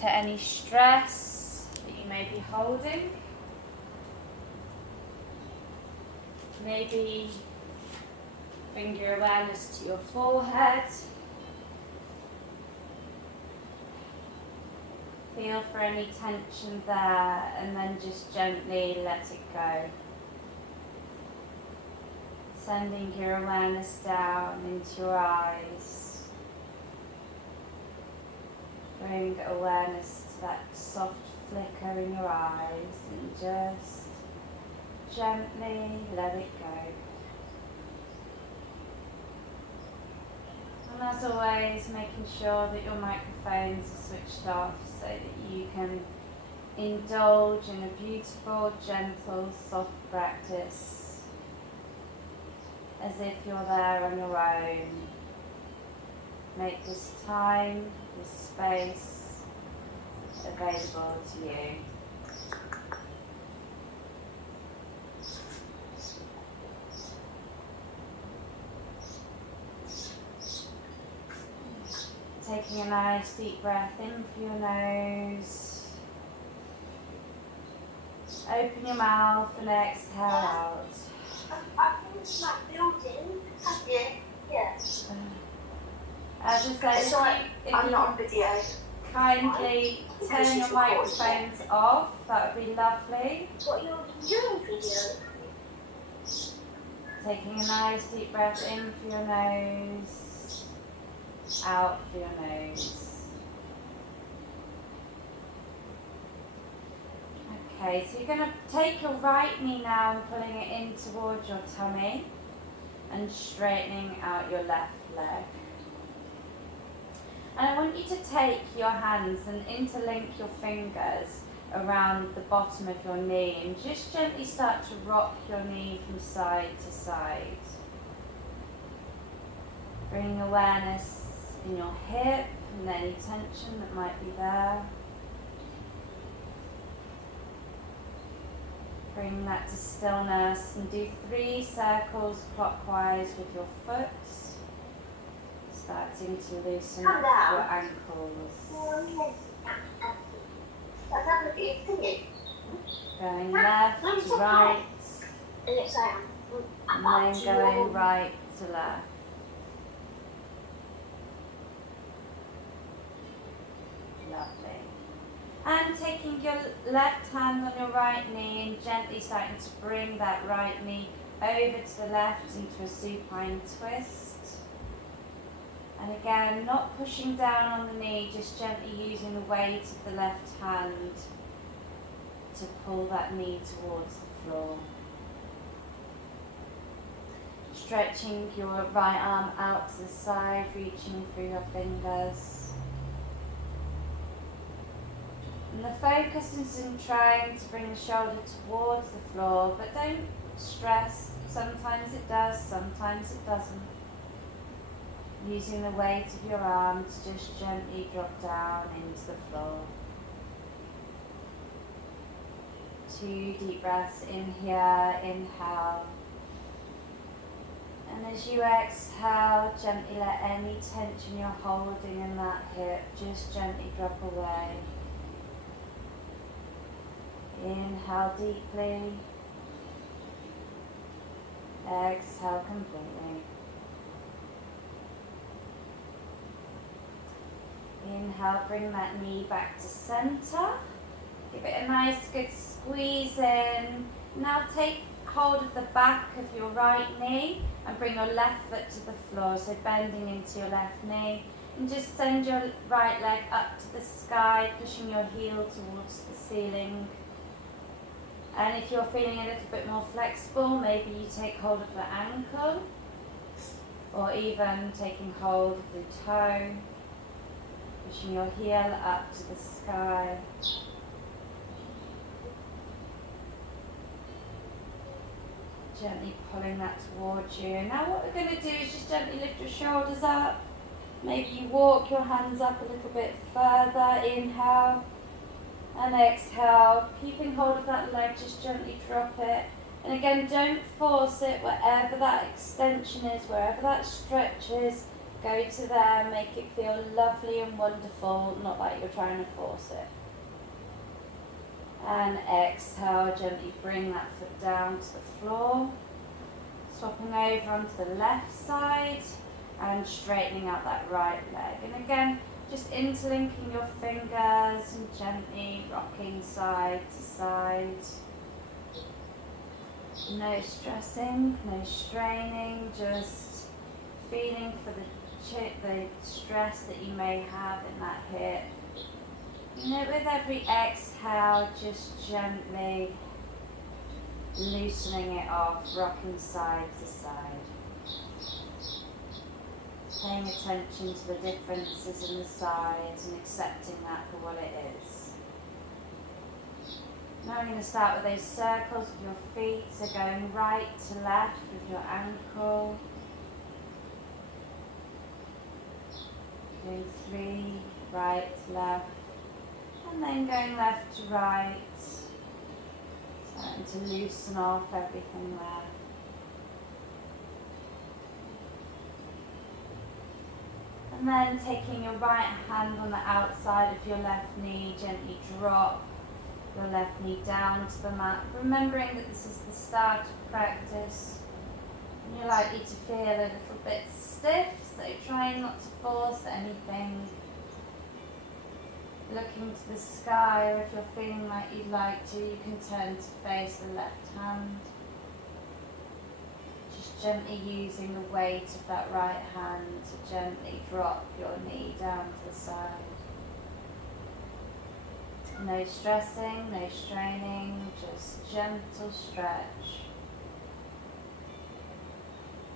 to any stress that you may be holding. Maybe bring your awareness to your forehead. Feel for any tension there and then just gently let it go. Sending your awareness down into your eyes. Bring awareness to that soft flicker in your eyes and just gently let it go. And as always, making sure that your microphones are switched off so that you can indulge in a beautiful, gentle, soft practice as if you're there on your own. Make this time, this space available to you. Taking a nice deep breath in through your nose. Open your mouth and exhale out. I finished my building. Yeah. As I said, if I'm you not on video. kindly turn your microphones off, that would be lovely. What you're doing video? Taking a nice deep breath in through your nose, out through your nose. Okay, so you're going to take your right knee now and pulling it in towards your tummy and straightening out your left leg. And I want you to take your hands and interlink your fingers around the bottom of your knee and just gently start to rock your knee from side to side. Bringing awareness in your hip and any tension that might be there. Bring that to stillness and do 3 circles clockwise with your foot. Starting to loosen up your ankles. Going left to right, and then going right to left. Lovely. And taking your left hand on your right knee and gently starting to bring that right knee over to the left into a supine twist. And again, not pushing down on the knee, just gently using the weight of the left hand to pull that knee towards the floor. Stretching your right arm out to the side, reaching through your fingers. And the focus is in trying to bring the shoulder towards the floor, but don't stress. Sometimes it does, sometimes it doesn't. Using the weight of your arm to just gently drop down into the floor. 2 deep breaths in here, inhale. And as you exhale, gently let any tension you're holding in that hip just gently drop away. Inhale deeply. Exhale completely. Inhale, bring that knee back to center. Give it a nice good squeeze in. Now take hold of the back of your right knee and bring your left foot to the floor, so bending into your left knee. And just send your right leg up to the sky, pushing your heel towards the ceiling. And if you're feeling a little bit more flexible, maybe you take hold of the ankle, or even taking hold of the toe. Pushing your heel up to the sky. Gently pulling that towards you. And now what we're going to do is just gently lift your shoulders up. Maybe you walk your hands up a little bit further. Inhale and exhale. Keeping hold of that leg, just gently drop it. And again, don't force it. Wherever that extension is, wherever that stretch is, Go to there, make it feel lovely and wonderful, not like you're trying to force it. And exhale, gently bring that foot down to the floor. Swapping over onto the left side and straightening out that right leg. And again, just interlinking your fingers and gently rocking side to side. No stressing, no straining, just feeling for the stress that you may have in that hip. You know, with every exhale, just gently loosening it off, rocking side to side. Paying attention to the differences in the sides and accepting that for what it is. Now I'm going to start with those circles with your feet, so going right to left with your ankle. Doing 3, right, left, and then going left to right. Starting to loosen off everything there. And then taking your right hand on the outside of your left knee, gently drop your left knee down to the mat, remembering that this is the start of practice. And you're likely to feel a little bit stiff, so trying not to force anything. Looking to the sky, or if you're feeling like you'd like to, you can turn to face the left hand. Just gently using the weight of that right hand to gently drop your knee down to the side. No stressing, no straining, just gentle stretch.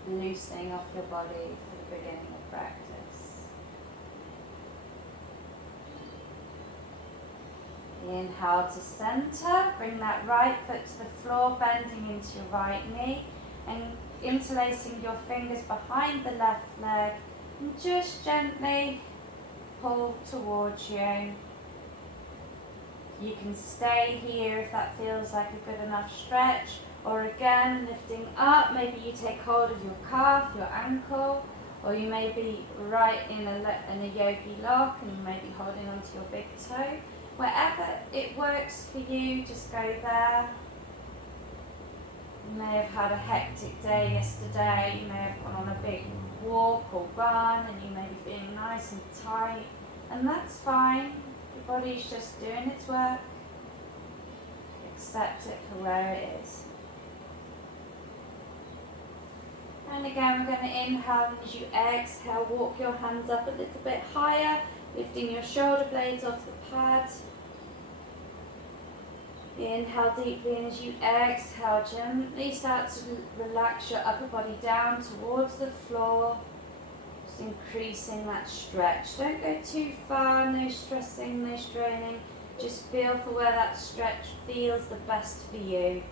Loosening off your body for the beginning of practice. Inhale to center, bring that right foot to the floor, bending into your right knee and interlacing your fingers behind the left leg and just gently pull towards you. You can stay here if that feels like a good enough stretch, or again lifting up, maybe you take hold of your calf, your ankle, or you may be right in a yogi lock and you may be holding onto your big toe. Wherever it works for you, just go there. You may have had a hectic day yesterday, you may have gone on a big walk or run and you may be feeling nice and tight, and that's fine. Your body's just doing its work. Accept it for where it is. And again, we're going to inhale, and as you exhale, walk your hands up a little bit higher, lifting your shoulder blades off the pad. Inhale deeply, and as you exhale, gently start to relax your upper body down towards the floor, just increasing that stretch. Don't go too far, no stressing, no straining. Just feel for where that stretch feels the best for you.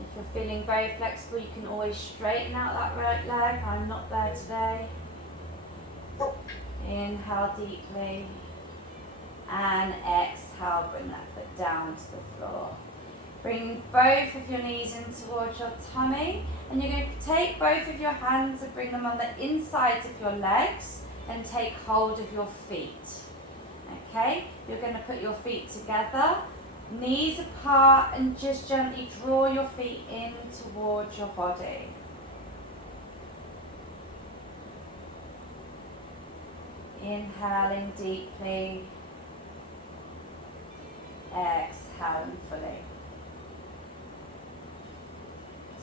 If you're feeling very flexible, you can always straighten out that right leg. I'm not there today. Inhale deeply and exhale, bring that foot down to the floor. Bring both of your knees in towards your tummy, and you're going to take both of your hands and bring them on the insides of your legs and take hold of your feet. Okay, you're going to put your feet together, knees apart, and just gently draw your feet in towards your body. Inhaling deeply, exhaling fully.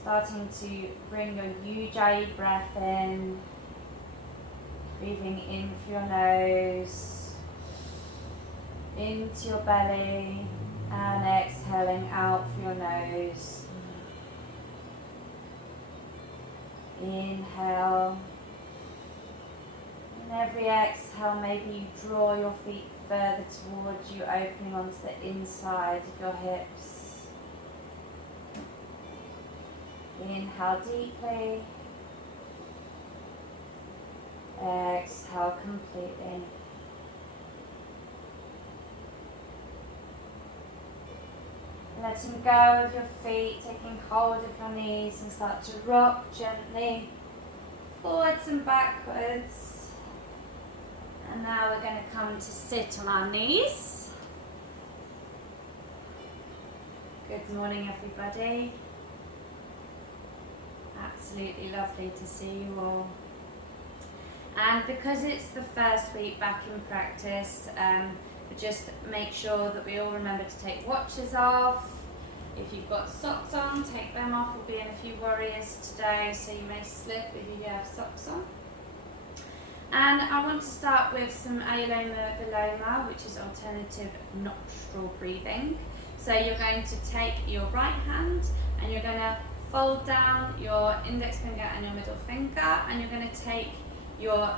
Starting to bring your Ujjayi breath in, breathing in through your nose, into your belly, and exhaling out through your nose. Inhale. And every exhale, maybe you draw your feet further towards you, opening onto the inside of your hips. Inhale deeply. Exhale completely. Letting go of your feet, taking hold of your knees and start to rock gently forwards and backwards. And now we're going to come to sit on our knees. Good morning, everybody. Absolutely lovely to see you all. And because it's the first week back in practice, just make sure that we all remember to take watches off. If you've got socks on, take them off. We'll be in a few warriors today, so you may slip if you have socks on. And I want to start with some Anuloma Viloma, which is alternative nostril breathing. So you're going to take your right hand and you're going to fold down your index finger and your middle finger, and you're going to take your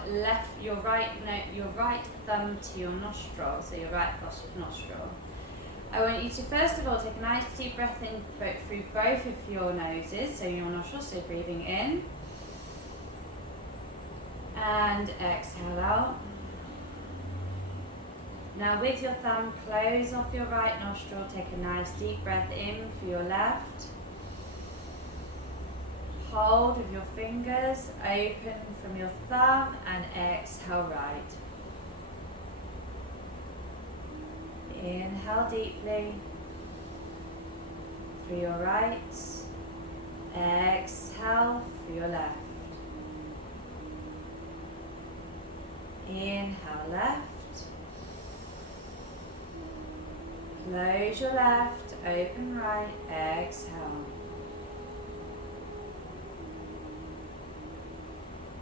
right thumb to your nostril, so your right nostril. I want you to first of all take a nice deep breath in through both of your noses, so your nostrils, so breathing in, and exhale out. Now with your thumb, close off your right nostril, take a nice deep breath in for your left. Hold with your fingers, open from your thumb, and exhale right. Inhale deeply through your right, exhale through your left. Inhale left, close your left, open right, exhale.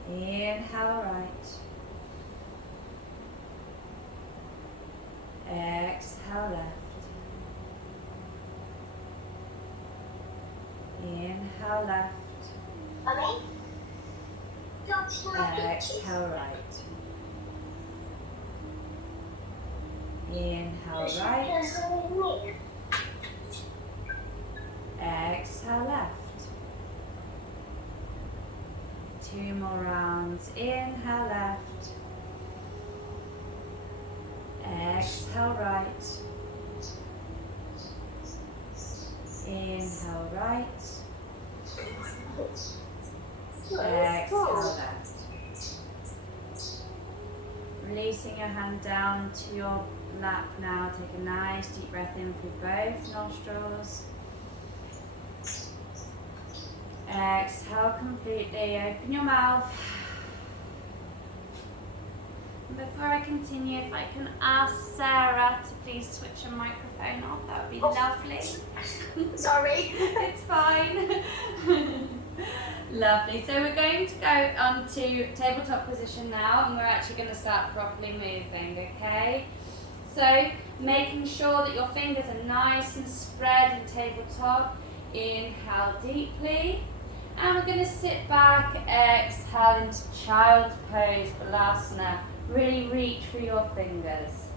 Inhale right, exhale left, inhale left, Mommy? Don't you want exhale right, inhale right, exhale left. 2 more rounds. Inhale left, exhale right, inhale right, exhale left. Releasing your hand down to your lap now. Take a nice deep breath in through both nostrils. Exhale completely, open your mouth. And before I continue, if I can ask Sarah to please switch her microphone off, that would be lovely. Sorry. It's fine. Lovely. So we're going to go on to tabletop position now, and we're actually going to start properly moving, okay? So making sure that your fingers are nice and spread in tabletop. Inhale deeply. And we're going to sit back, exhale into child's pose, Balasana. Really reach for your fingers.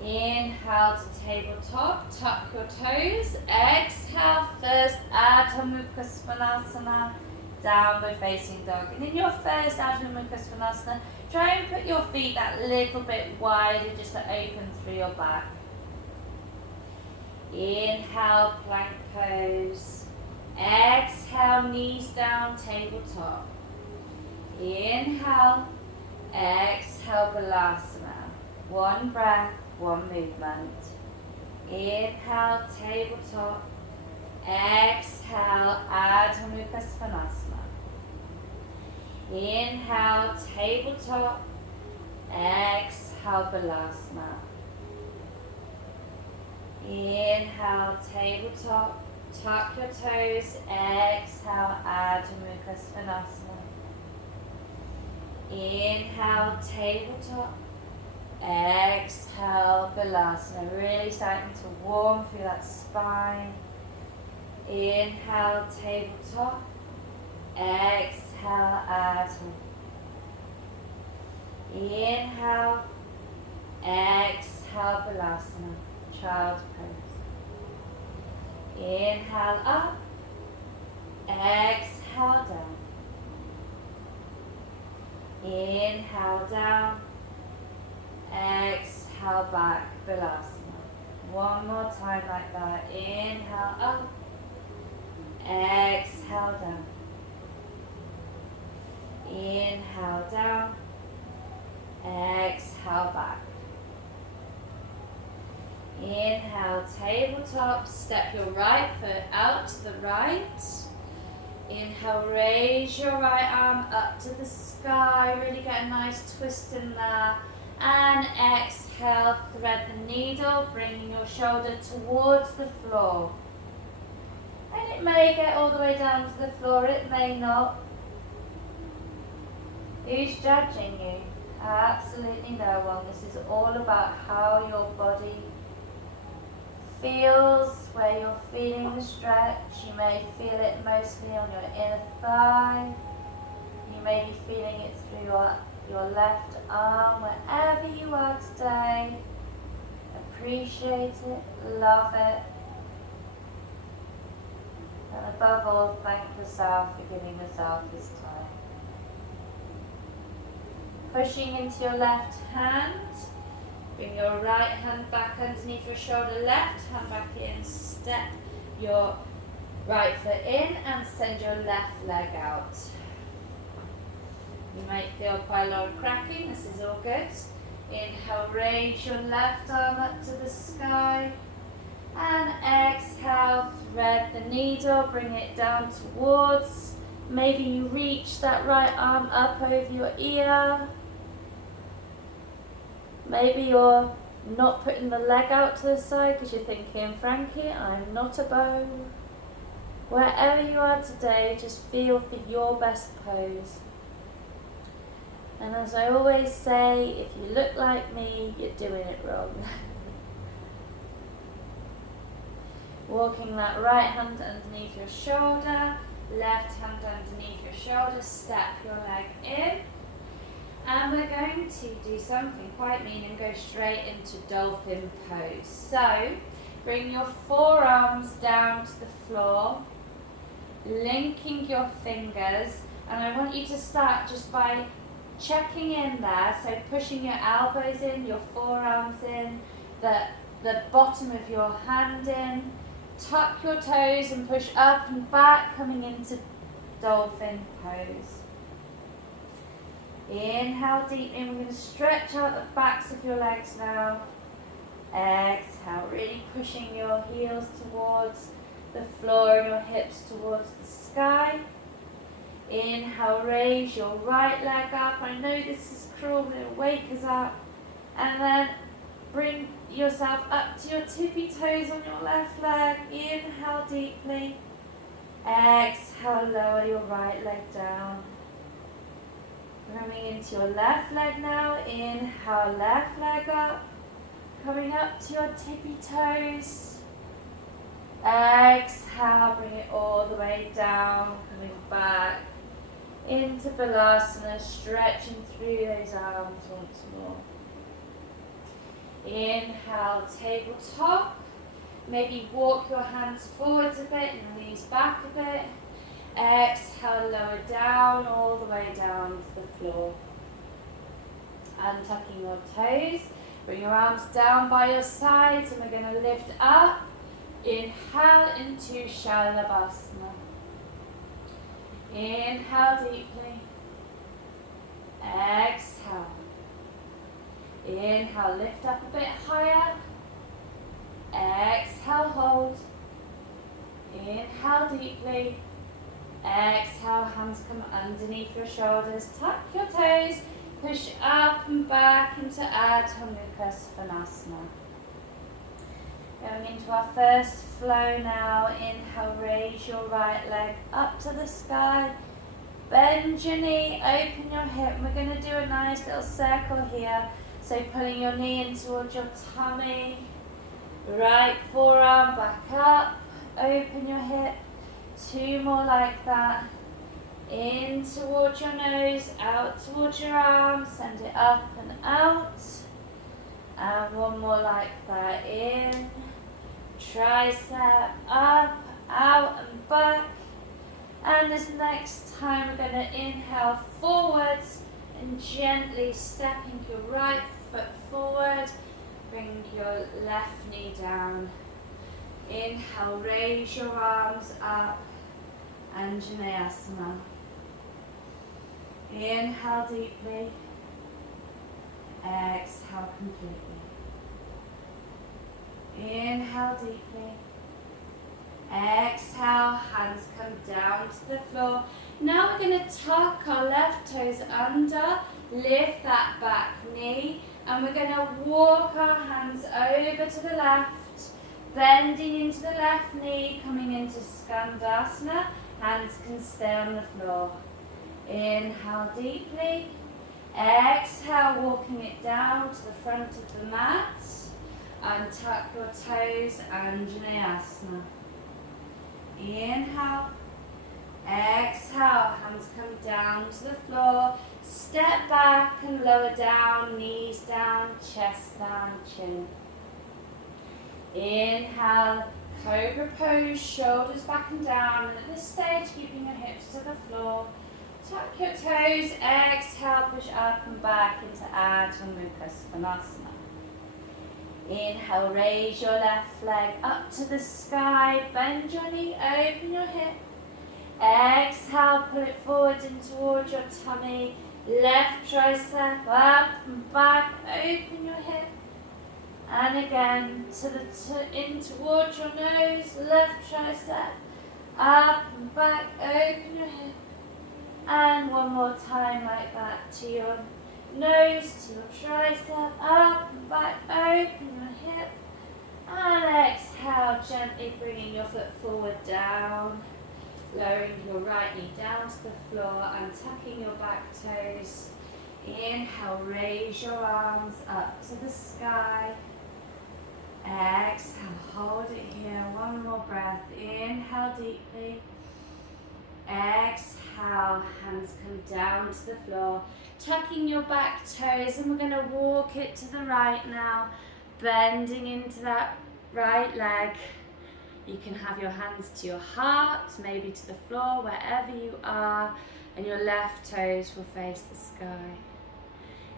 Inhale to tabletop, tuck your toes. Exhale, first Adho Mukha Svanasana, downward facing dog. And in your first Adho Mukha Svanasana, try and put your feet that little bit wider just to open through your back. Inhale, plank pose. Exhale, knees down, tabletop. Inhale, exhale, Balasana. One breath, one movement. Inhale, tabletop. Exhale, Adho Mukha Svanasana. Inhale, tabletop. Exhale, Balasana. Inhale, tabletop. Tuck your toes, exhale, Adho Mukha Svanasana. Inhale, tabletop, exhale, Balasana. Really starting to warm through that spine. Inhale, tabletop, exhale, Adho. Inhale, exhale, Balasana, child's pose. Inhale up, exhale down. Inhale down, exhale back, Balasana. One more time like that. Inhale up, exhale down. Inhale down. Exhale back. Inhale, tabletop. Step your right foot out to the right. Inhale, raise your right arm up to the sky. Really get a nice twist in there. And exhale, thread the needle, bringing your shoulder towards the floor. And it may get all the way down to the floor, it may not. Who's judging you? Absolutely no one. This is all about how your body feels, where you're feeling the stretch. You may feel it mostly on your inner thigh. You may be feeling it through your left arm, wherever you are today. Appreciate it, love it. And above all, thank yourself for giving yourself this time. Pushing into your left hand. Bring your right hand back underneath your shoulder, left hand back in. Step your right foot in and send your left leg out. You might feel quite a lot of cracking. This is all good. Inhale, raise your left arm up to the sky. And exhale, thread the needle, bring it down towards. Maybe you reach that right arm up over your ear. Maybe you're not putting the leg out to the side because you're thinking, Frankie, I'm not a bow. Wherever you are today, just feel for your best pose. And as I always say, if you look like me, you're doing it wrong. Walking that right hand underneath your shoulder, left hand underneath your shoulder, step your leg in. And we're going to do something quite mean and go straight into dolphin pose. So, bring your forearms down to the floor, linking your fingers, and I want you to start just by checking in there, so pushing your elbows in, your forearms in, the bottom of your hand in, tuck your toes and push up and back, coming into dolphin pose. Inhale deeply, and we're going to stretch out the backs of your legs now. Exhale, really pushing your heels towards the floor and your hips towards the sky. Inhale, raise your right leg up. I know this is cruel, but it'll wake us up. And then bring yourself up to your tippy toes on your left leg. Inhale deeply. Exhale, lower your right leg down. Coming into your left leg now. Inhale, left leg up. Coming up to your tippy toes. Exhale, bring it all the way down. Coming back into Balasana, stretching through those arms once more. Inhale, tabletop. Maybe walk your hands forwards a bit and knees back a bit. Exhale, lower down, all the way down to the floor. Untucking your toes. Bring your arms down by your sides and we're going to lift up. Inhale into Shalabhasana. Inhale deeply. Exhale. Inhale, lift up a bit higher. Exhale, hold. Inhale deeply. Exhale, hands come underneath your shoulders. Tuck your toes. Push up and back into Ardha Mukha Svanasana. Going into our first flow now. Inhale, raise your right leg up to the sky. Bend your knee, open your hip. We're going to do a nice little circle here. So pulling your knee in towards your tummy. Right forearm back up. Open your hip. Two more like that. In towards your nose, out towards your arms. Send it up and out. And one more like that. In. Tricep up, out and back. And this next time we're going to inhale forwards and gently stepping your right foot forward. Bring your left knee down. Inhale, raise your arms up. Anjaneyasana. Inhale deeply. Exhale completely. Inhale deeply. Exhale, hands come down to the floor. Now we're going to tuck our left toes under, lift that back knee, and we're going to walk our hands over to the left, bending into the left knee, coming into Skandasana. Hands can stay on the floor. Inhale deeply. Exhale, walking it down to the front of the mat. And tuck your toes, Anjaneyasana. Inhale. Exhale, hands come down to the floor. Step back and lower down, knees down, chest down, chin. Inhale, cobra pose, shoulders back and down. And at this stage, keeping your hips to the floor. Tuck your toes, exhale, push up and back into Adho Mukha Svanasana. Inhale, raise your left leg up to the sky, bend your knee, open your hip. Exhale, pull it forward and towards your tummy. Left tricep up and back, open your hip. And again, in towards your nose, left tricep up and back, open your hip. And one more time like that, to your nose, to your tricep, up and back, open your hip. And exhale, gently bringing your foot forward down. Lowering your right knee down to the floor and tucking your back toes. Inhale, raise your arms up to the sky. Exhale, hold it here. One more breath. Inhale deeply. Exhale, hands come down to the floor. Tucking your back toes, and we're going to walk it to the right now. Bending into that right leg. You can have your hands to your heart, maybe to the floor, wherever you are, and your left toes will face the sky.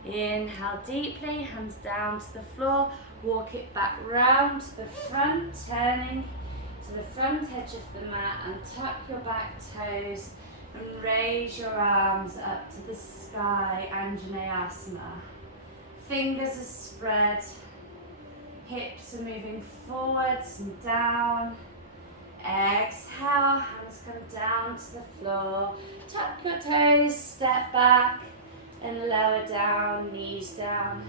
Inhale deeply, hands down to the floor, walk it back round to the front, turning to the front edge of the mat, and tuck your back toes and raise your arms up to the sky, Anjaneyasana. Fingers are spread. Hips are moving forwards and down. Exhale, hands come down to the floor. Tuck your toes, step back and lower down, knees down,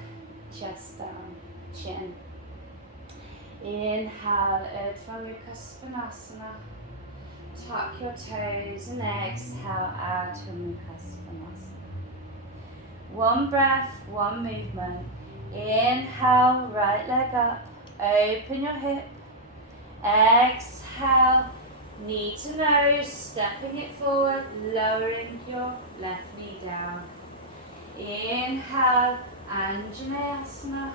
chest down, chin. Inhale, Urdhva Mukha Svanasana. Tuck your toes and exhale, Adho Mukha Svanasana. One breath, one movement. Inhale, right leg up, open your hip. Exhale, knee to nose, stepping it forward, lowering your left knee down. Inhale, Anjaneyasana.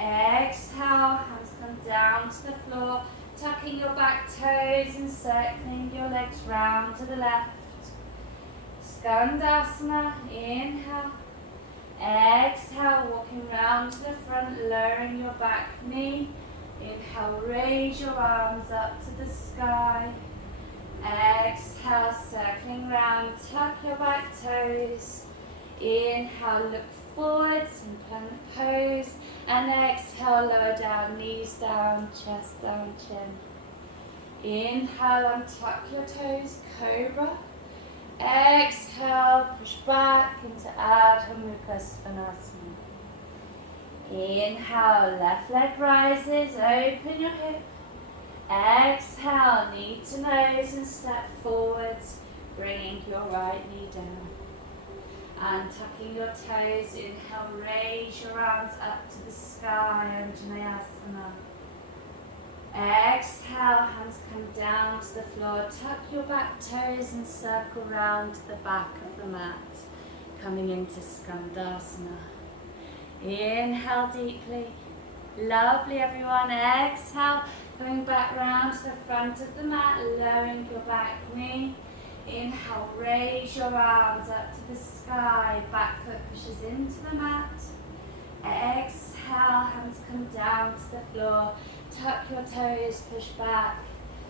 Exhale, hands come down to the floor, tucking your back toes and circling your legs round to the left. Skandasana, inhale. Exhale, walking round to the front, lowering your back knee. Inhale, raise your arms up to the sky. Exhale, circling round, tuck your back toes. Inhale, look forwards in plank pose. And exhale, lower down, knees down, chest down, chin. Inhale, and tuck your toes, cobra. Exhale, push back into Adho Mukha Svanasana. Inhale, left leg rises, open your hip. Exhale, knee to nose and step forwards, bringing your right knee down. And tucking your toes, inhale, raise your arms up to the sky, Anjaneyasana. Exhale, hands come down to the floor, tuck your back toes and circle round to the back of the mat, coming into Skandasana. Inhale deeply, lovely everyone. Exhale, going back round to the front of the mat, lowering your back knee. Inhale, raise your arms up to the sky, back foot pushes into the mat. Exhale, hands come down to the floor. Tuck your toes, push back,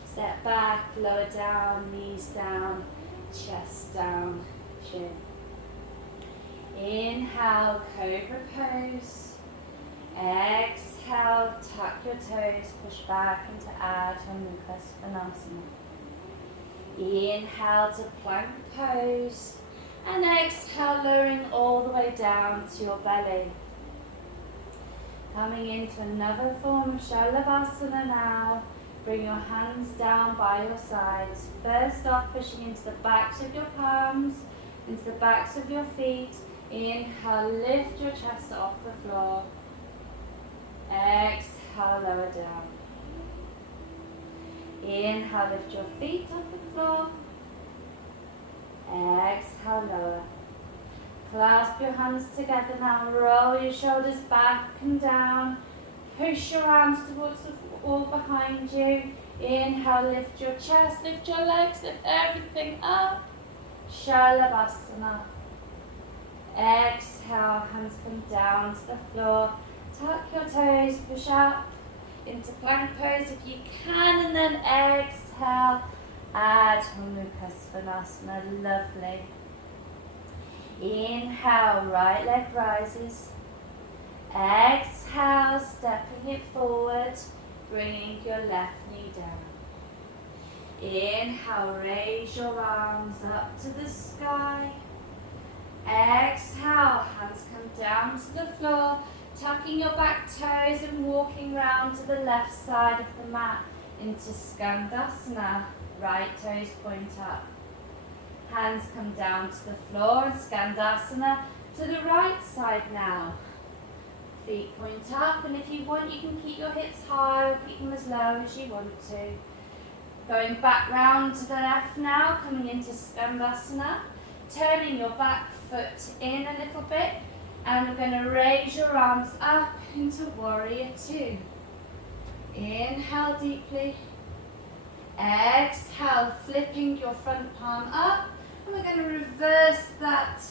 step back, lower down, knees down, chest down, chin. Inhale, cobra pose. Exhale, tuck your toes, push back into Adho Mukha Svanasana. Inhale to plank pose. And exhale, lowering all the way down to your belly. Coming into another form of Shalabhasana now. Bring your hands down by your sides. First off, pushing into the backs of your palms, into the backs of your feet. Inhale, lift your chest off the floor. Exhale, lower down. Inhale, lift your feet off the floor. Exhale, lower. Clasp your hands together now. Roll your shoulders back and down. Push your arms towards the wall behind you. Inhale, lift your chest, lift your legs, lift everything up. Shalabhasana. Exhale, hands come down to the floor. Tuck your toes, push up into plank pose if you can, and then exhale, Adho Mukha Svanasana. Lovely. Inhale, right leg rises. Exhale, stepping it forward, bringing your left knee down. Inhale, raise your arms up to the sky. Exhale, hands come down to the floor, tucking your back toes and walking round to the left side of the mat into Skandasana. Right toes point up. Hands come down to the floor and Skandasana to the right side now. Feet point up, and if you want, you can keep your hips high or keep them as low as you want to. Going back round to the left now, coming into Skandasana. Turning your back foot in a little bit, and we're going to raise your arms up into Warrior Two. Inhale deeply. Exhale, flipping your front palm up, and we're going to reverse that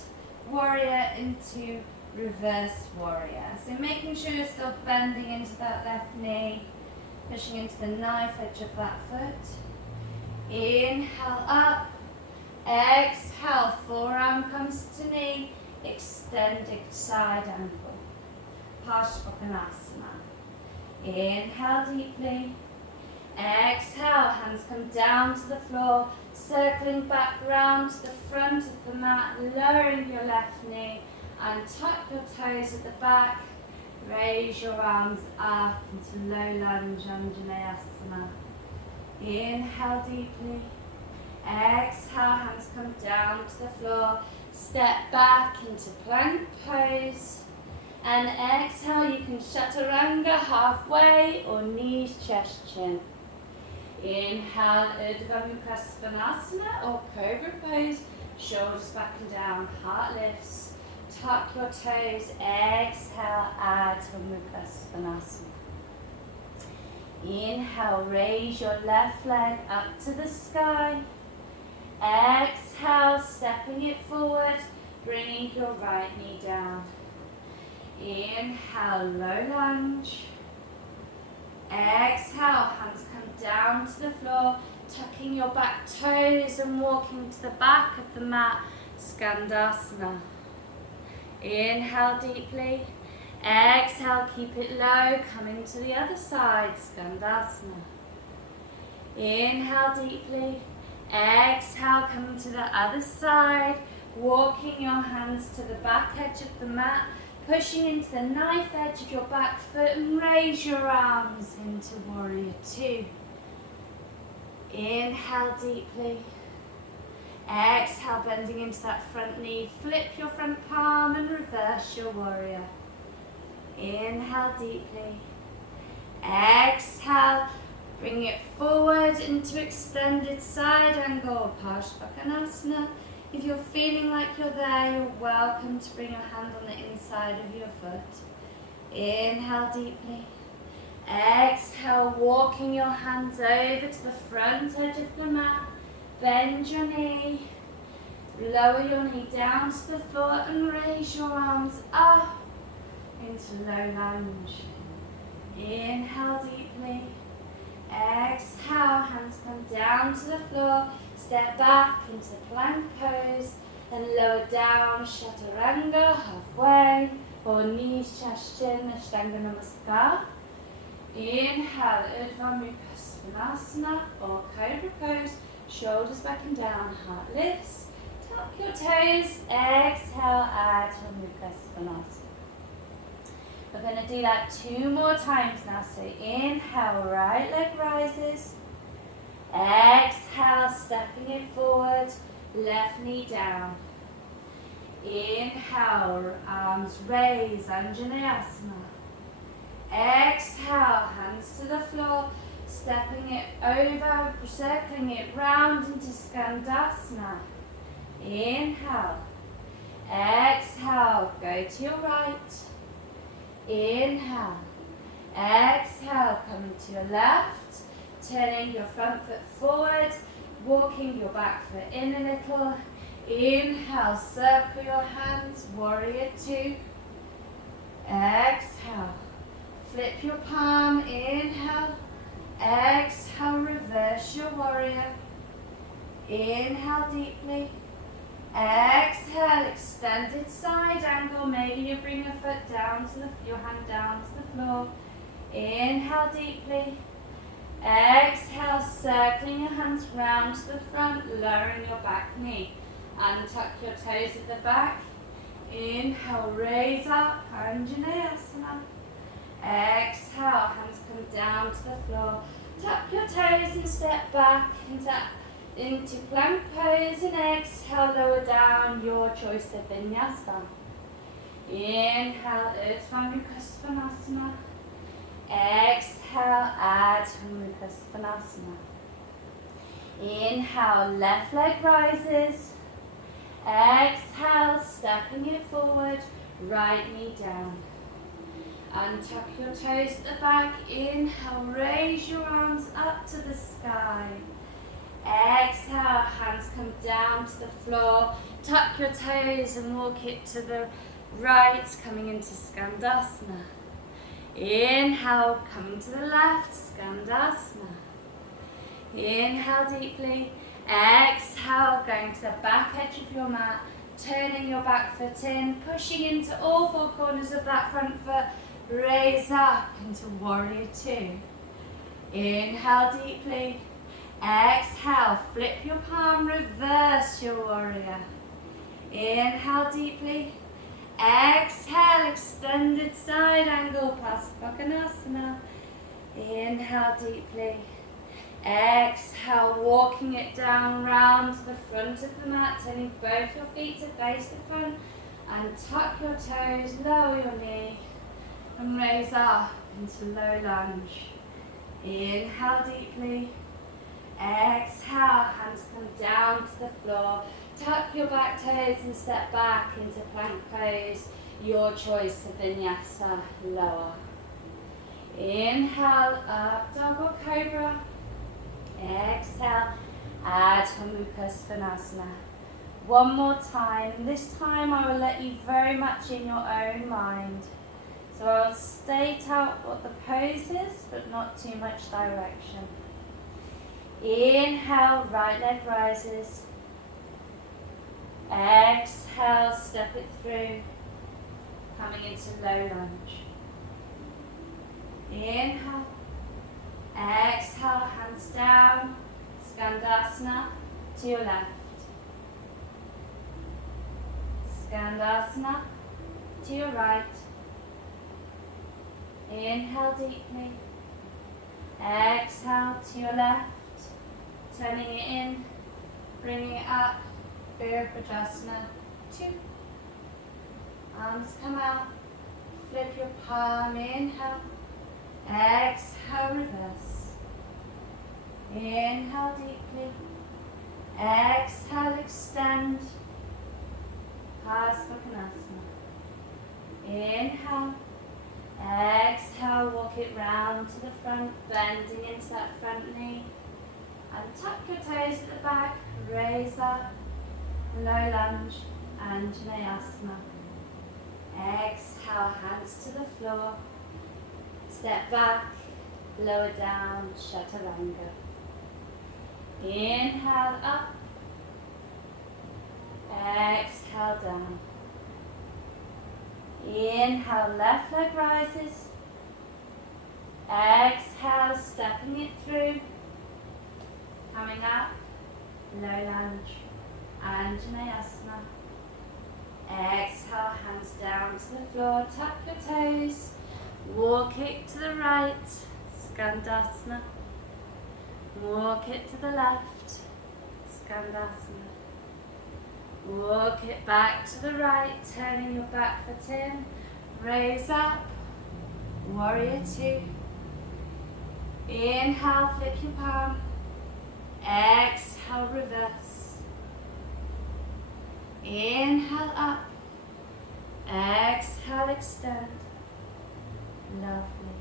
warrior into reverse warrior. So making sure you're still bending into that left knee, pushing into the knife edge of that foot. Inhale up. Exhale, forearm comes to knee, extended side ankle. Parsvakonasana. Inhale deeply. Exhale, hands come down to the floor, circling back round to the front of the mat, lowering your left knee, and tuck your toes at the back. Raise your arms up into low lunge, Anjaneyasana. Inhale deeply. Exhale, hands come down to the floor. Step back into plank pose. And exhale, you can chaturanga halfway or knees, chest, chin. Inhale, Urdhva Mukha Svanasana or cobra pose. Shoulders back and down, heart lifts. Tuck your toes. Exhale, Adho Mukha Svanasana. Inhale, raise your left leg up to the sky. Exhale, stepping it forward, bringing your right knee down. Inhale, low lunge. Exhale, hands come down to the floor, tucking your back toes and walking to the back of the mat, Skandasana. Inhale deeply. Exhale, keep it low, coming to the other side, Skandasana. Inhale deeply. Exhale, coming to the other side, walking your hands to the back edge of the mat, pushing into the knife edge of your back foot, and raise your arms into Warrior Two. Inhale deeply. Exhale, bending into that front knee, flip your front palm and reverse your warrior. Inhale deeply. Exhale, bring it forward into extended side angle, Parsvakonasana. If you're feeling like you're there, you're welcome to bring your hand on the inside of your foot. Inhale deeply. Exhale, walking your hands over to the front edge of the mat. Bend your knee. Lower your knee down to the floor and raise your arms up into low lunge. Inhale deeply. Exhale, hands come down to the floor. Step back into plank pose. Then lower down, Chaturanga, halfway. Or knees, chest, chin, Ashtanga Namaskar. Inhale, Urdhva Mukha Svanasana or Cobra Pose. Shoulders back and down, heart lifts. Tuck your toes. Exhale, Adho Mukha Svanasana. We're going to do that 2 more times now. So inhale, right leg rises. Exhale, stepping it forward, left knee down. Inhale, arms raise, Anjaneyasana. Exhale, hands to the floor, stepping it over, circling it round into Skandasana. Inhale. Exhale, go to your right. Inhale. Exhale, coming to your left. Turning your front foot forward, walking your back foot in a little. Inhale, circle your hands, warrior 2. Exhale, flip your palm, inhale. Exhale, reverse your warrior. Inhale deeply. Exhale, extended side angle. Maybe you bring your foot down to your hand down to the floor. Inhale deeply. Exhale, circling your hands round to the front, lowering your back knee. And tuck your toes at the back. Inhale, raise up, Anjaneyasana. Exhale, hands come down to the floor. Tuck your toes and step back into plank pose, and exhale, lower down, your choice of vinyasa. Inhale, Urdhva Mukha Svanasana. Exhale, Adho Mukha Svanasana. Inhale, left leg rises. Exhale, stepping it forward, right knee down. Untuck your toes at the back. Inhale, raise your arms up to the sky. Exhale, hands come down to the floor. Tuck your toes and walk it to the right, coming into Skandasana. Inhale, coming to the left, Skandasana. Inhale deeply. Exhale, going to the back edge of your mat, turning your back foot in, pushing into all 4 corners of that front foot. Raise up into warrior 2. Inhale deeply. Exhale, flip your palm, reverse your warrior. Inhale deeply. Exhale, extended side angle, Parsvakonasana. Inhale deeply. Exhale, walking it down round to the front of the mat, turning both your feet to face the front, and tuck your toes, lower your knee, and raise up into low lunge. Inhale deeply. Exhale, hands come down to the floor. Tuck your back toes and step back into plank pose. Your choice of vinyasa, lower. Inhale, up dog or cobra. Exhale, Adho Mukha Svanasana. One more time. This time I will let you very much in your own mind. So I'll state out what the pose is, but not too much direction. Inhale, right leg rises. Exhale, step it through, coming into low lunge. Inhale. Exhale, hands down, Skandasana to your left. Skandasana to your right. Inhale deeply. Exhale to your left. Turning it in, bringing it up, Virabhadrasana 2. Arms come out, flip your palm, inhale, exhale, reverse. Inhale deeply, exhale, extend, Parsvakonasana. Inhale, exhale, walk it round to the front, bending into that front knee. And tuck your toes at the back, raise up, low lunge, Anjaneyasana. Exhale, hands to the floor, step back, lower down, Chaturanga. Inhale up, Exhale down. Inhale, left leg rises. Exhale, stepping it through. Coming up, low lunge, Anjaneyasana. Exhale, hands down to the floor, tap your toes. Walk it to the right, Skandasana. Walk it to the left, Skandasana. Walk it back to the right, turning your back foot in. Raise up, warrior two. Inhale, flick your palm. Exhale, reverse. Inhale, up. Exhale, extend. Lovely.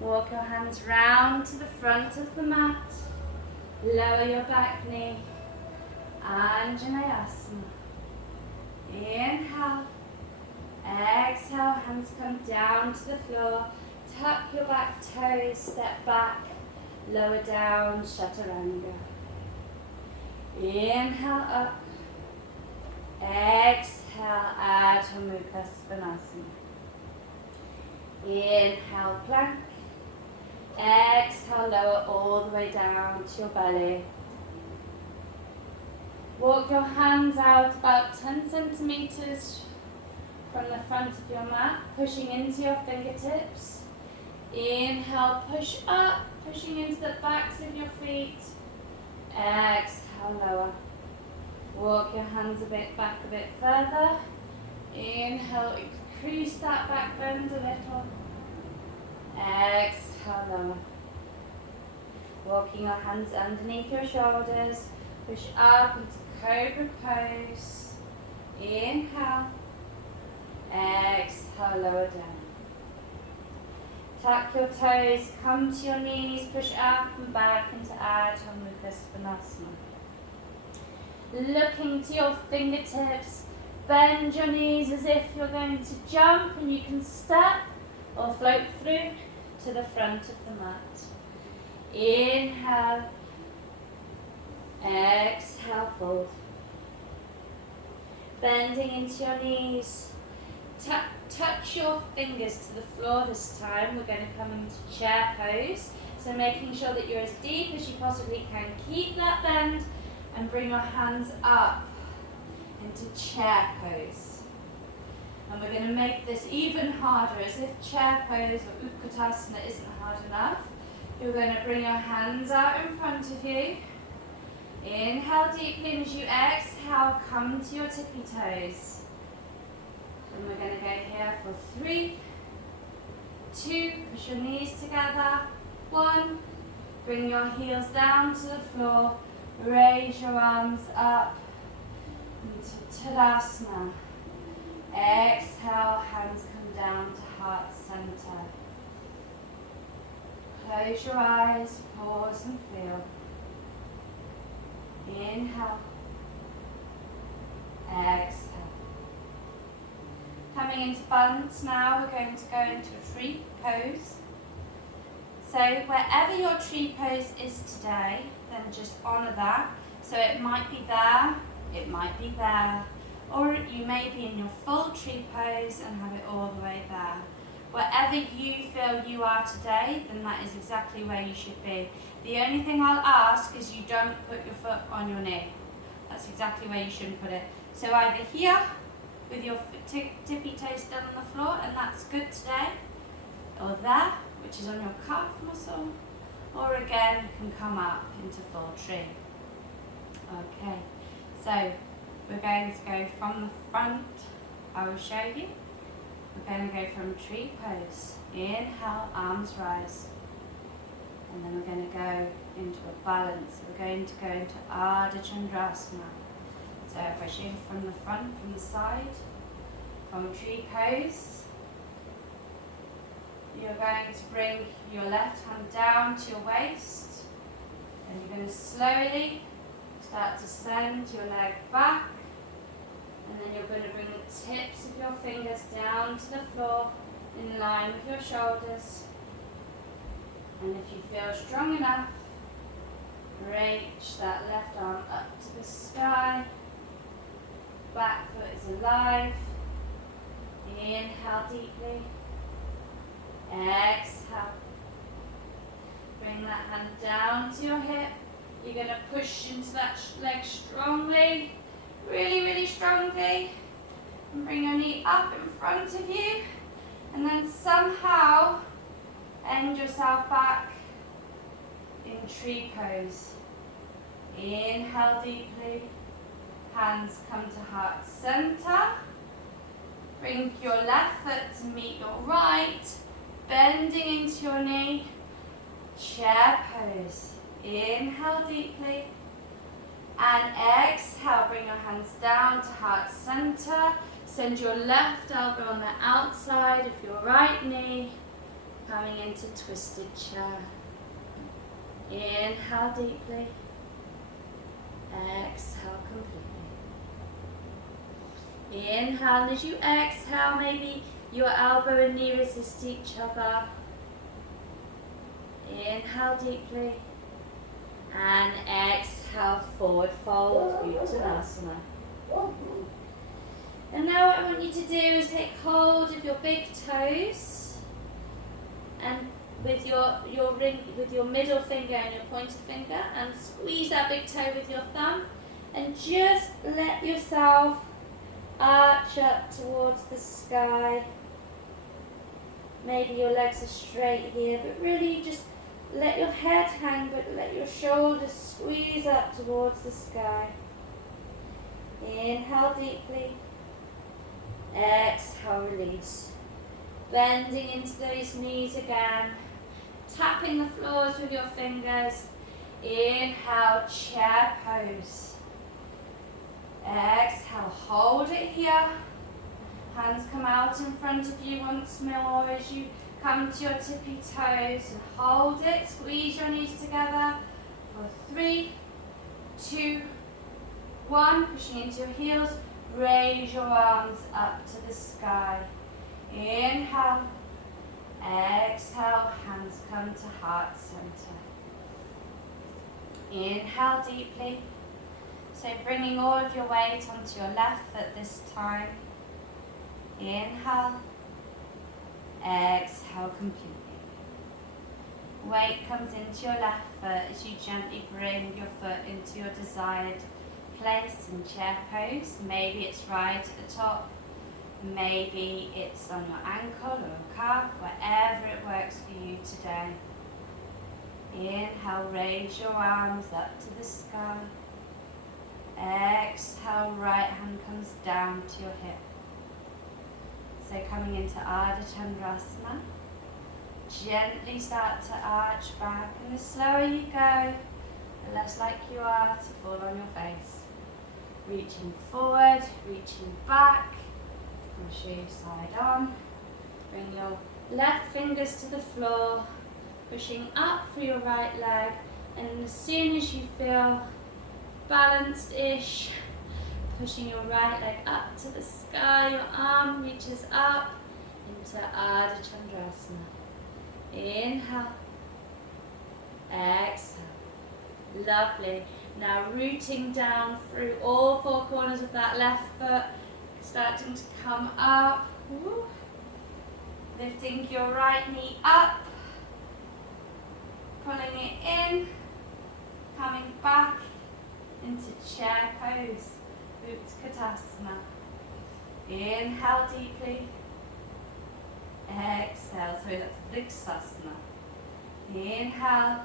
Walk your hands round to the front of the mat. Lower your back knee. Anjaneyasana. Inhale. Exhale, hands come down to the floor. Tuck your back toes, step back. Lower down, Chaturanga. Inhale, up. Exhale, Adho Mukha Svanasana. Inhale, plank. Exhale, lower all the way down to your belly. Walk your hands out about 10 centimeters from the front of your mat, pushing into your fingertips. Inhale, push up, pushing into the backs of your feet. Exhale, lower. Walk your hands a bit back a bit further. Inhale, increase that back bend a little. Exhale, lower. Walking your hands underneath your shoulders. Push up into cobra pose. Inhale. Exhale, lower down. Tuck your toes, come to your knees, push up and back into Adho Mukha Svanasana. Looking to your fingertips, bend your knees as if you're going to jump, and you can step or float through to the front of the mat. Inhale, exhale, fold. Bending into your knees. Touch your fingers to the floor this time. We're going to come into chair pose. So making sure that you're as deep as you possibly can. Keep that bend and bring your hands up into chair pose. And we're going to make this even harder, as if chair pose or Utkatasana isn't hard enough. You're going to bring your hands out in front of you. Inhale deeply, and as you exhale, come to your tippy toes. And we're going to go here for 3, 2, push your knees together, 1, bring your heels down to the floor, raise your arms up into Tadasana. Exhale, hands come down to heart center. Close your eyes, pause and feel. Inhale, exhale. Coming into balance now, we're going to go into a tree pose. So wherever your tree pose is today, then just honour that. So it might be there, it might be there, or you may be in your full tree pose and have it all the way there. Wherever you feel you are today, then that is exactly where you should be. The only thing I'll ask is you don't put your foot on your knee. That's exactly where you shouldn't put it. So either here, with your tippy toes down on the floor, and that's good today, or there, which is on your calf muscle, or again, you can come up into full tree. Okay, so we're going to go from the front. I will show you. We're going to go from tree pose. Inhale, arms rise. And then we're going to go into a balance. We're going to go into Ardha Chandrasana. So if I show you from the front, from the side, from tree pose, you're going to bring your left hand down to your waist, and you're going to slowly start to send your leg back, and then you're going to bring the tips of your fingers down to the floor in line with your shoulders. And if you feel strong enough, reach that left arm up to the sky. back foot is alive. Inhale deeply. Exhale. Bring that hand down to your hip. You're going to push into that leg strongly, really, really strongly. And bring your knee up in front of you. And then somehow end yourself back in tree pose. Inhale deeply. Hands come to heart center. Bring your left foot to meet your right. Bending into your knee. Chair pose. Inhale deeply. And exhale, bring your hands down to heart center. Send your left elbow on the outside of your right knee. Coming into twisted chair. Inhale deeply. Exhale completely. Inhale, and as you exhale, maybe your elbow and knee resist each other. Inhale deeply. And exhale, forward fold, Uttanasana. And now what I want you to do is take hold of your big toes and with your middle finger and your pointer finger and squeeze that big toe with your thumb and just let yourself arch up towards the sky. Maybe your legs are straight here, but really just let your head hang, but let your shoulders squeeze up towards the sky. Inhale deeply. Exhale, release. Bending into those knees again. Tapping the floors with your fingers. Inhale, chair pose. Exhale, hold it here. Hands come out in front of you once more as you come to your tippy toes and hold it. Squeeze your knees together for 3, 2, 1. Pushing into your heels. Raise your arms up to the sky. Inhale. Exhale. Hands come to heart center. Inhale deeply. So bringing all of your weight onto your left foot this time. Inhale. Exhale completely. Weight comes into your left foot as you gently bring your foot into your desired place in chair pose. Maybe it's right at the top. Maybe it's on your ankle or calf, wherever it works for you today. Inhale, raise your arms up to the sky. Exhale, right hand comes down to your hip. So coming into Ardha Chandrasana, gently start to arch back, and the slower you go, the less likely you are to fall on your face. Reaching forward, reaching back. I'll show you side on. Bring your left fingers to the floor, pushing up through your right leg, and as soon as you feel balanced-ish, pushing your right leg up to the sky, your arm reaches up into Ardha Chandrasana. Inhale. Exhale. Lovely. Now rooting down through all 4 corners of that left foot, starting to come up. Woo. Lifting your right knee up, pulling it in, coming back into chair pose, Utkatasana. Inhale deeply. Exhale, sorry, that's Vrksasana. Inhale.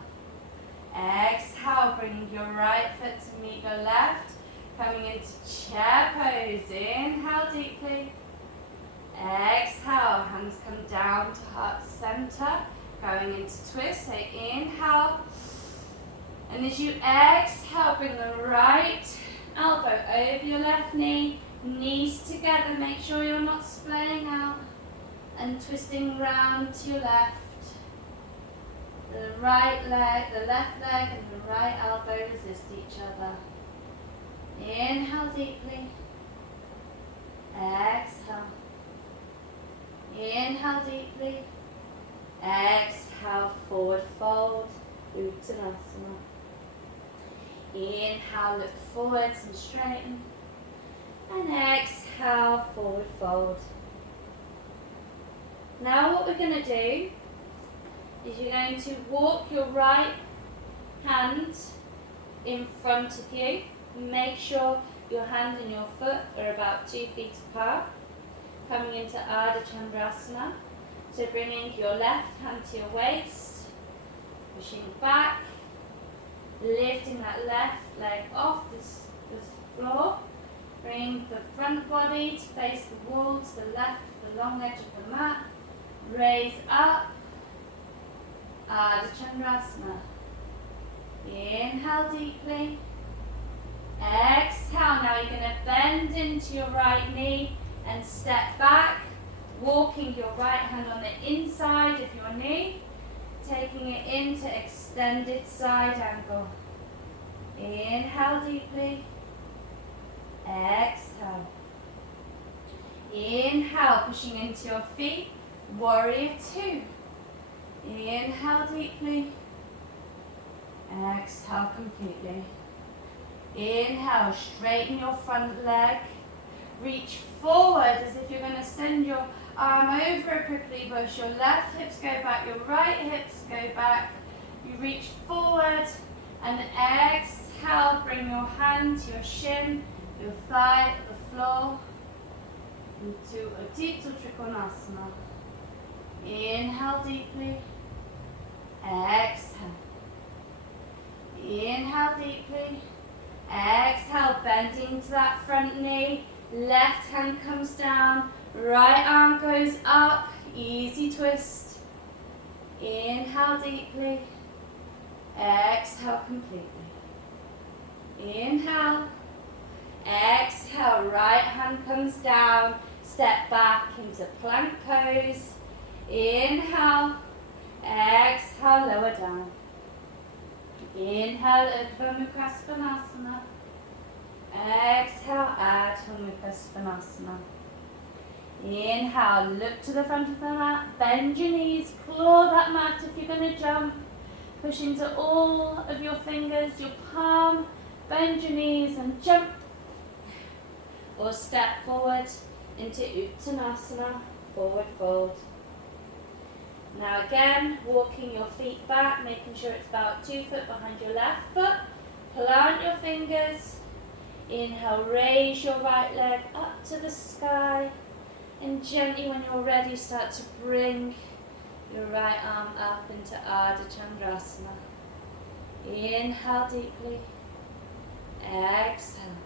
Exhale, bringing your right foot to meet your left. Coming into chair pose. Inhale deeply. Exhale, hands come down to heart center. Going into twist, so inhale. And as you exhale, bring the right elbow over your left knee. Knees together, make sure you're not splaying out. And twisting round to your left. The right leg, the left leg and the right elbow resist each other. Inhale deeply. Exhale. Inhale deeply. Exhale, forward fold, Uttanasana. Inhale, look forwards and straighten. And exhale, forward fold. Now what we're going to do is you're going to walk your right hand in front of you. Make sure your hand and your foot are about 2 feet apart. Coming into Ardha Chandrasana. So bringing your left hand to your waist, pushing back, lifting that left leg off this floor. Bring the front body to face the wall, to the left of the long edge of the mat. Raise up, Ardha Chandrasana. Inhale deeply. Exhale. Now you're going to bend into your right knee and step back, walking your right hand on the inside of your knee, taking it into extended side angle. Inhale deeply. Exhale. Inhale, pushing into your feet, warrior two. Inhale deeply. Exhale completely. Inhale, straighten your front leg. Reach forward as if you're going to send your arm over a prickly bush. Your left hips go back, your right hips go back. You reach forward and exhale. Bring your hand to your shin, your thigh to the floor. Into Utthita Trikonasana. Inhale deeply. Exhale. Inhale deeply. Exhale, bending to that front knee. Left hand comes down. Right arm goes up. Easy twist. Inhale deeply. Exhale completely. Inhale. Exhale, right hand comes down. Step back into plank pose. Inhale. Exhale, lower down. Inhale, Urdhva Mukha Svanasana. Exhale, Adho Mukha Svanasana. Inhale, look to the front of the mat. Bend your knees, claw that mat if you're going to jump. Push into all of your fingers, your palm. Bend your knees and jump. Or step forward into Uttanasana, forward fold. Now again, walking your feet back, making sure it's about 2 foot behind your left foot. Plant your fingers. Inhale, raise your right leg up to the sky. And gently, when you're ready, start to bring your right arm up into Ardha Chandrasana. Inhale deeply. Exhale.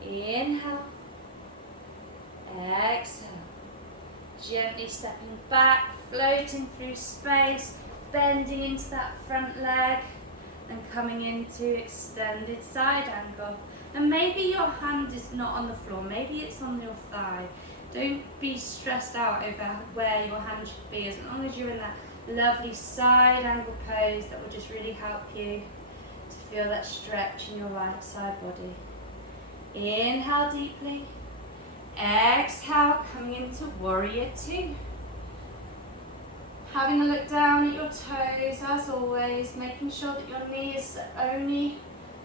Inhale. Exhale. Gently stepping back, floating through space, bending into that front leg and coming into extended side angle. And maybe your hand is not on the floor, maybe it's on your thigh. Don't be stressed out over where your hand should be, as long as you're in that lovely side angle pose. That will just really help you to feel that stretch in your right side body. Inhale deeply. Exhale, coming into warrior two. Having a look down at your toes as always, making sure that your knee is only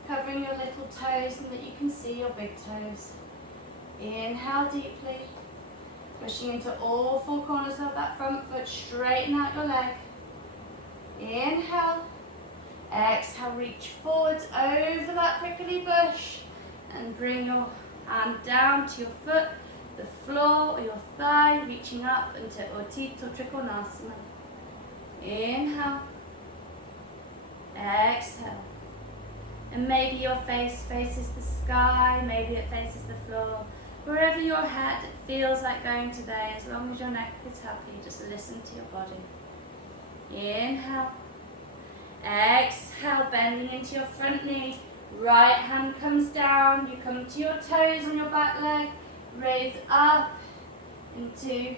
covering your little toes and that you can see your big toes. Inhale deeply, pushing into all four corners of that front foot, straighten out your leg. Inhale, exhale, reach forwards over that prickly bush and bring your hand down to your foot, the floor or your thigh, reaching up into Utthita Trikonasana. Inhale, exhale. And maybe your face faces the sky, maybe it faces the floor. Wherever your head feels like going today, as long as your neck is happy, just listen to your body. Inhale, exhale, bending into your front knee. Right hand comes down, you come to your toes on your back leg, raise up into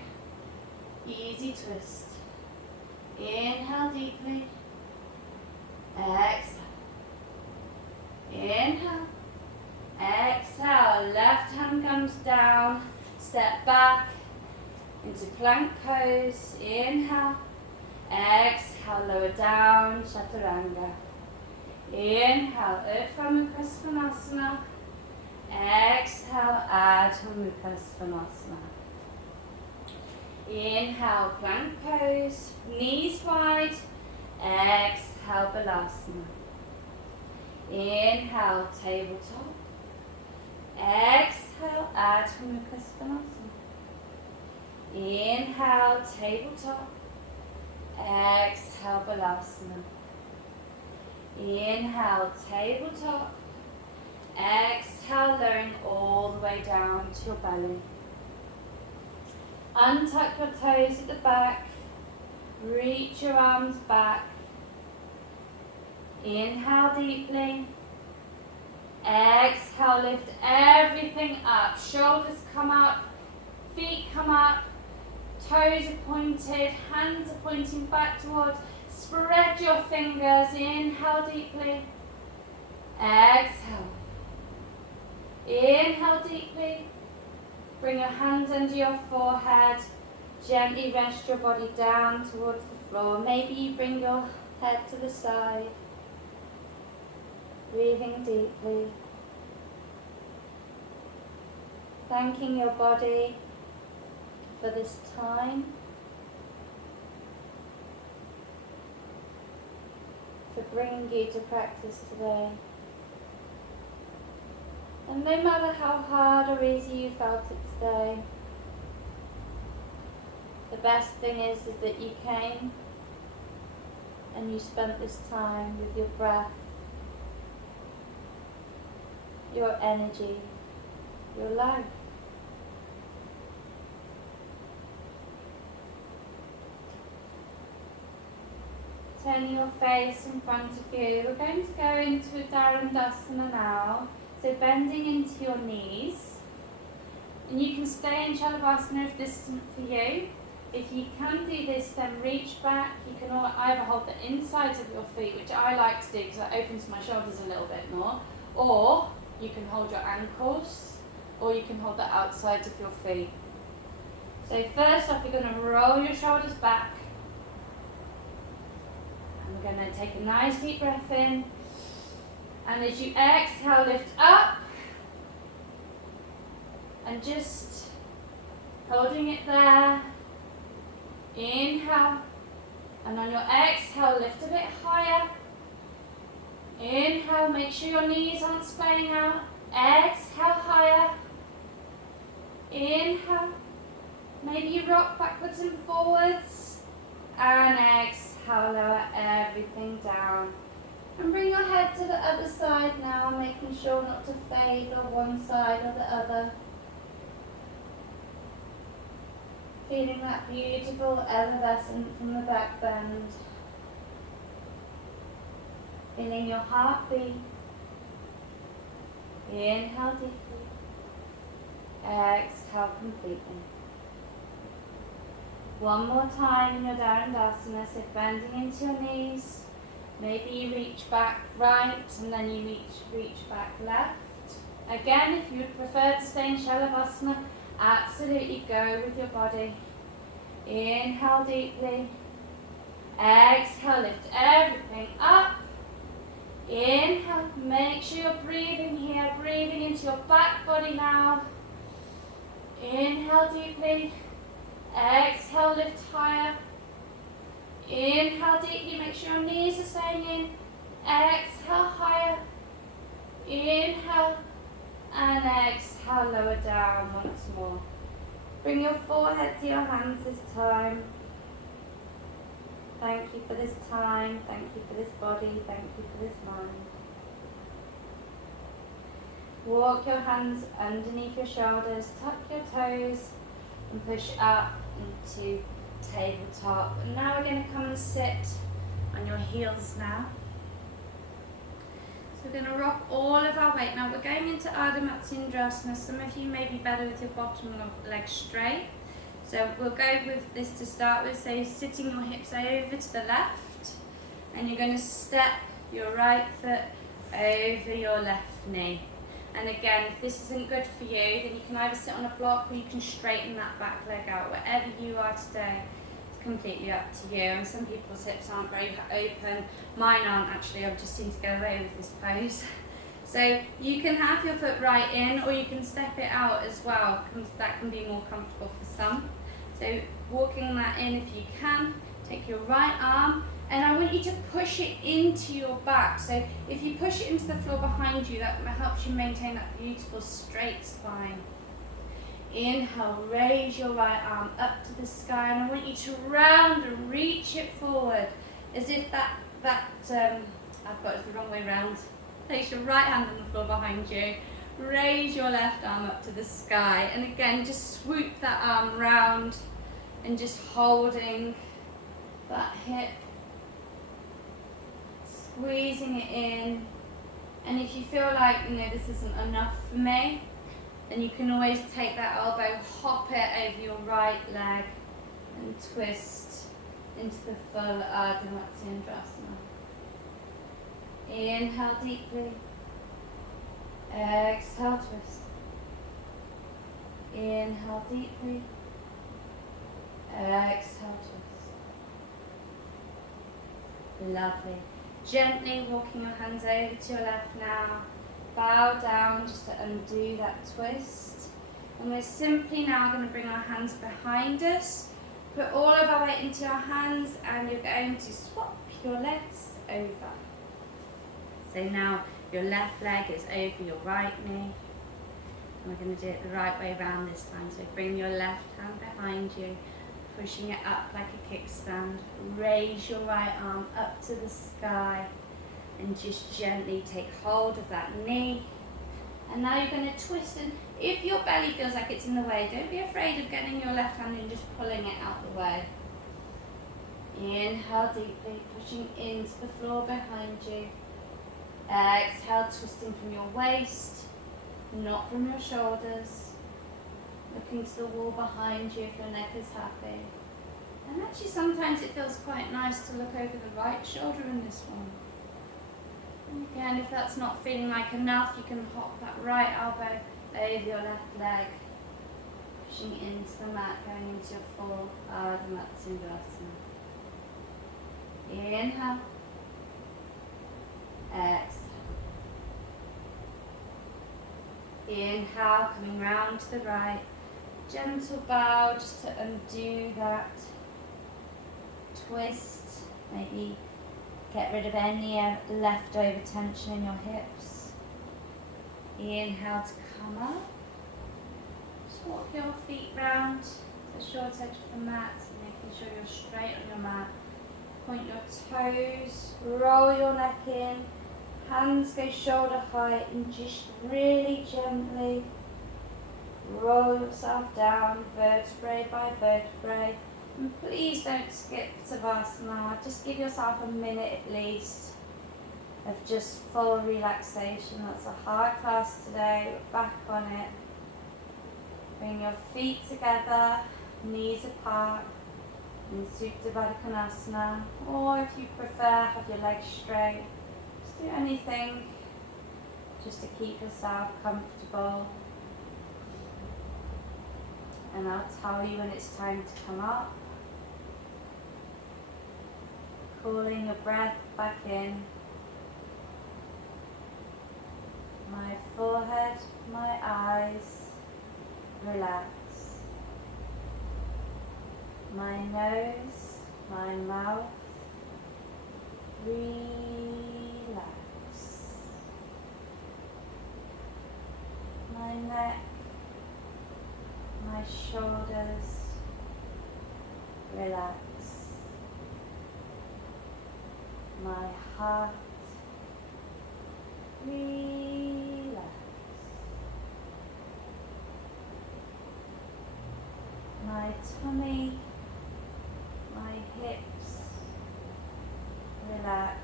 easy twist. Inhale deeply, exhale. Inhale, exhale, left hand comes down, step back into plank pose. Inhale, exhale, lower down, Chaturanga. Inhale, Urdhva Mukha Svanasana. Exhale, Adho Mukha Svanasana. Inhale, plank pose, knees wide. Exhale, Balasana. Inhale, tabletop. Exhale, Adho Mukha Svanasana. Inhale, tabletop. Exhale, Balasana. Inhale, tabletop. Exhale, lowering all the way down to your belly. Untuck your toes at the back. Reach your arms back. Inhale deeply. Exhale, lift everything up. Shoulders come up. Feet come up. Toes are pointed. Hands are pointing back towards. Spread your fingers. Inhale deeply. Exhale. Inhale deeply. Bring your hands under your forehead. Gently rest your body down towards the floor. Maybe you bring your head to the side. Breathing deeply. Thanking your body for this time. For bringing you to practice today. And no matter how hard or easy you felt it today, the best thing is that you came and you spent this time with your breath, your energy, your life. Turning your face in front of you, we're going to go into a Dharandasana now. So bending into your knees, and you can stay in Shalabhasana if this isn't for you. If you can do this, then reach back. You can either hold the insides of your feet, which I like to do because it opens my shoulders a little bit more, or you can hold your ankles, or you can hold the outsides of your feet. So first off, you're going to roll your shoulders back, and we're going to take a nice deep breath in. And as you exhale, lift up and just holding it there. Inhale, and on your exhale, lift a bit higher. Inhale, make sure your knees aren't splaying out. Exhale, higher. Inhale, maybe you rock backwards and forwards. And exhale, lower everything down. And bring your head to the other side now, making sure not to favor one side or the other. Feeling that beautiful effervescence from the back bend. Feeling your heartbeat. Inhale deeply. Exhale completely. One more time in your Dharandasana, so bending into your knees. Maybe you reach back right and then you reach back left. Again, if you would prefer to stay in Shalabhasana, absolutely go with your body. Inhale deeply. Exhale, lift everything up. Inhale, make sure you're breathing here, breathing into your back body now. Inhale deeply. Exhale, lift higher. Inhale deeply, make sure your knees are staying in. Exhale, higher. Inhale, and exhale, lower down once more. Bring your forehead to your hands this time. Thank you for this time. Thank you for this body. Thank you for this mind. Walk your hands underneath your shoulders, tuck your toes, and push up into tabletop. And now we're going to come and sit on your heels now. So we're going to rock all of our weight. Now we're going into Ardha Matsyendrasana. Some of you may be better with your bottom leg straight. So we'll go with this to start with. So sitting your hips over to the left, and you're going to step your right foot over your left knee. And again, if this isn't good for you, then you can either sit on a block or you can straighten that back leg out. Wherever you are today, it's completely up to you. And some people's hips aren't very open. Mine aren't actually, I just seem to get away with this pose. So you can have your foot right in, or you can step it out as well, because that can be more comfortable for some. So walking that in if you can. Take your right arm, and I want you to push it into your back. So if you push it into the floor behind you, that helps you maintain that beautiful straight spine. Inhale, raise your right arm up to the sky, and I want you to round and reach it forward, as if I've got it the wrong way round. Place your right hand on the floor behind you, raise your left arm up to the sky, and again, just swoop that arm round, and just holding that hip, squeezing it in. And if you feel like, this isn't enough for me, then you can always take that elbow, hop it over your right leg, and twist into the full Ardha Matsyendrasana. Inhale deeply, exhale, twist. Inhale deeply, exhale, twist. Lovely. Gently walking your hands over to your left now. Bow down just to undo that twist. And we're simply now going to bring our hands behind us. Put all of our weight into your hands, and you're going to swap your legs over. So now your left leg is over your right knee. And we're going to do it the right way around this time. So bring your left hand behind you, pushing it up like a kickstand. Raise your right arm up to the sky, and just gently take hold of that knee. And now you're going to twist, and if your belly feels like it's in the way, don't be afraid of getting your left hand and just pulling it out the way. Inhale deeply, pushing into the floor behind you. Exhale, twisting from your waist, not from your shoulders. Looking to the wall behind you if your neck is happy. And actually sometimes it feels quite nice to look over the right shoulder in this one. And again, if that's not feeling like enough, you can hop that right elbow over your left leg, pushing into the mat, going into your full Ardha Matsyendrasana. Inhale, exhale. Inhale, coming round to the right. Gentle bow just to undo that twist. Maybe get rid of any leftover tension in your hips. Inhale to come up. Just walk your feet round to the short edge of the mat, making sure you're straight on your mat. Point your toes, roll your neck in, hands go shoulder height, and just really gently roll yourself down, vertebrae by vertebrae. And please don't skip Savasana. Just give yourself a minute at least of just full relaxation. That's a hard class today. We're back on it. Bring your feet together, knees apart in Supta Baddha Konasana. Or if you prefer, have your legs straight. Just do anything just to keep yourself comfortable. And I'll tell you when it's time to come up. Calling your breath back in. My forehead, my eyes, relax. My nose, my mouth, relax. My neck, my shoulders, relax. My heart, relax. My tummy, my hips, relax.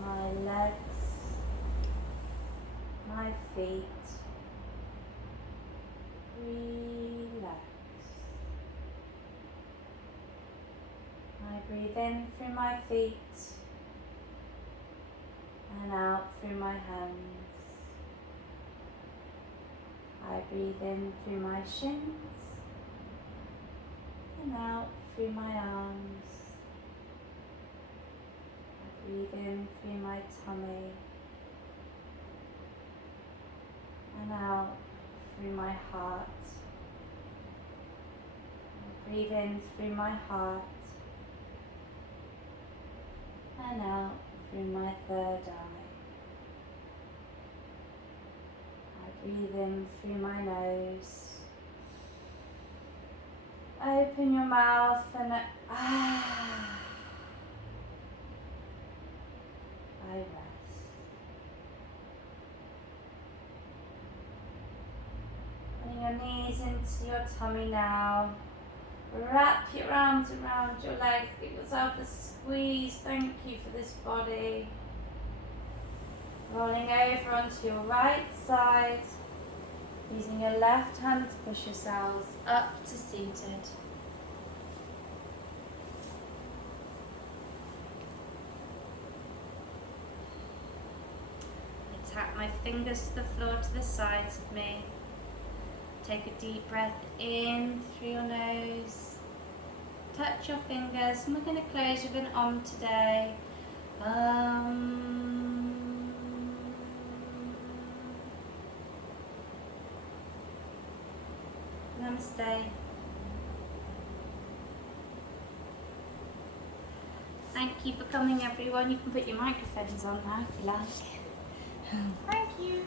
My legs, my feet, relax. I breathe in through my feet and out through my hands. I breathe in through my shins and out through my arms. I breathe in through my tummy and out through my heart. Breathe in through my heart and out through my third eye. I breathe in through my nose. Open your mouth and I rest. Bring your knees into your tummy now. Wrap your arms around your legs. Give yourself a squeeze. Thank you for this body. Rolling over onto your right side. Using your left hand to push yourselves up to seated. I tap my fingers to the floor to the sides of me. Take a deep breath in through your nose. Touch your fingers, and we're going to close with an Om today. Namaste. Thank you for coming, everyone. You can put your microphones on now if you like. Thank you.